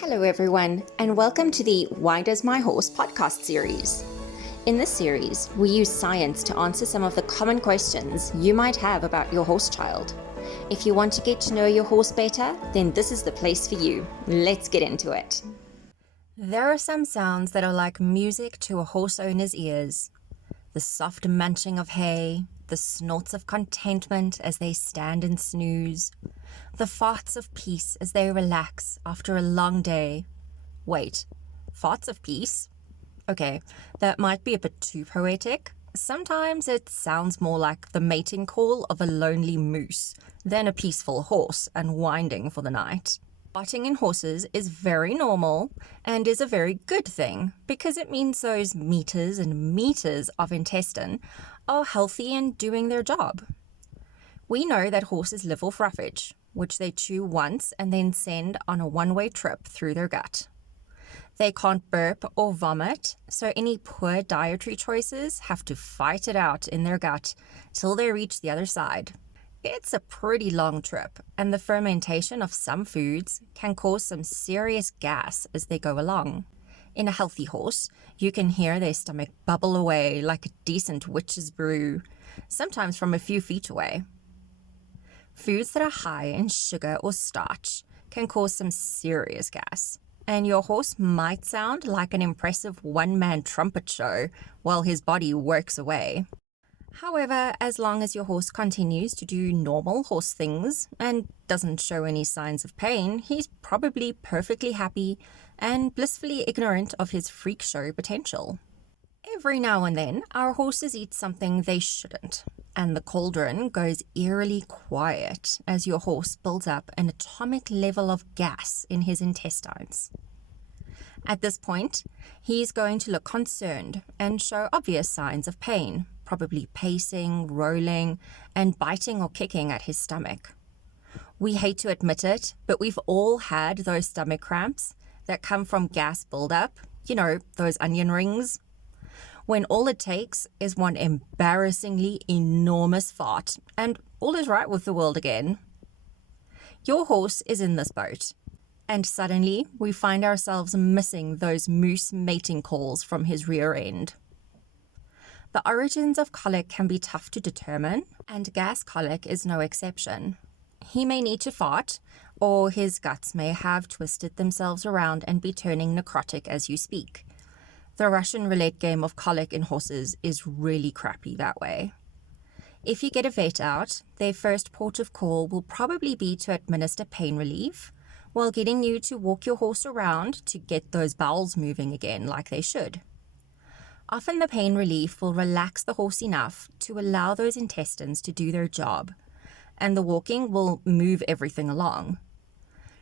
Hello everyone, and welcome to the Why Does My Horse podcast series. In this series, we use science to answer some of the common questions you might have about your horse child. If you want to get to know your horse better, then this is the place for you. Let's get into it. There are some sounds that are like music to a horse owner's ears. The soft munching of hay, the snorts of contentment as they stand and snooze, the farts of peace as they relax after a long day. Wait, farts of peace? Okay, that might be a bit too poetic. Sometimes it sounds more like the mating call of a lonely moose than a peaceful horse unwinding for the night. Farting in horses is very normal and is a very good thing because it means those meters and meters of intestine are healthy and doing their job. We know that horses live off roughage, which they chew once and then send on a one-way trip through their gut. They can't burp or vomit, so any poor dietary choices have to fight it out in their gut till they reach the other side. It's a pretty long trip, and the fermentation of some foods can cause some serious gas as they go along. In a healthy horse, you can hear their stomach bubble away like a decent witch's brew, sometimes from a few feet away. Foods that are high in sugar or starch can cause some serious gas, and your horse might sound like an impressive one-man trumpet show while his body works away. However, as long as your horse continues to do normal horse things and doesn't show any signs of pain, he's probably perfectly happy and blissfully ignorant of his freak show potential. Every now and then, our horses eat something they shouldn't, and the cauldron goes eerily quiet as your horse builds up an atomic level of gas in his intestines. At this point, he's going to look concerned and show obvious signs of pain, probably pacing, rolling, and biting or kicking at his stomach. We hate to admit it, but we've all had those stomach cramps that come from gas buildup, those onion rings, when all it takes is one embarrassingly enormous fart, and all is right with the world again. Your horse is in this boat, and suddenly we find ourselves missing those moose mating calls from his rear end. The origins of colic can be tough to determine, and gas colic is no exception. He may need to fart, or his guts may have twisted themselves around and be turning necrotic as you speak. The Russian roulette game of colic in horses is really crappy that way. If you get a vet out, their first port of call will probably be to administer pain relief, while getting you to walk your horse around to get those bowels moving again like they should. Often the pain relief will relax the horse enough to allow those intestines to do their job, and the walking will move everything along.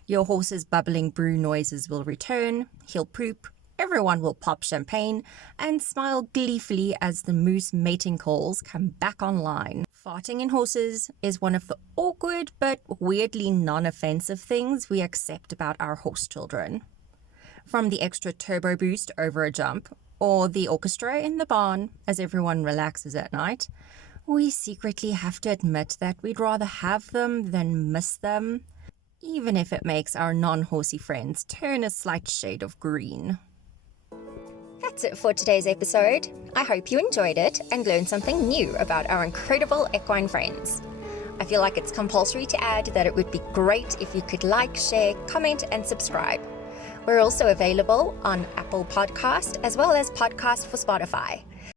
Your horse's bubbling brew noises will return, he'll poop, everyone will pop champagne and smile gleefully as the moose mating calls come back online. Farting in horses is one of the awkward but weirdly non-offensive things we accept about our horse children. From the extra turbo boost over a jump, or the orchestra in the barn as everyone relaxes at night, we secretly have to admit that we'd rather have them than miss them, even if it makes our non-horsey friends turn a slight shade of green. That's it for today's episode. I hope you enjoyed it and learned something new about our incredible equine friends. I feel like it's compulsory to add that it would be great if you could like, share, comment, and subscribe. We're also available on Apple Podcast as well as Podcast for Spotify.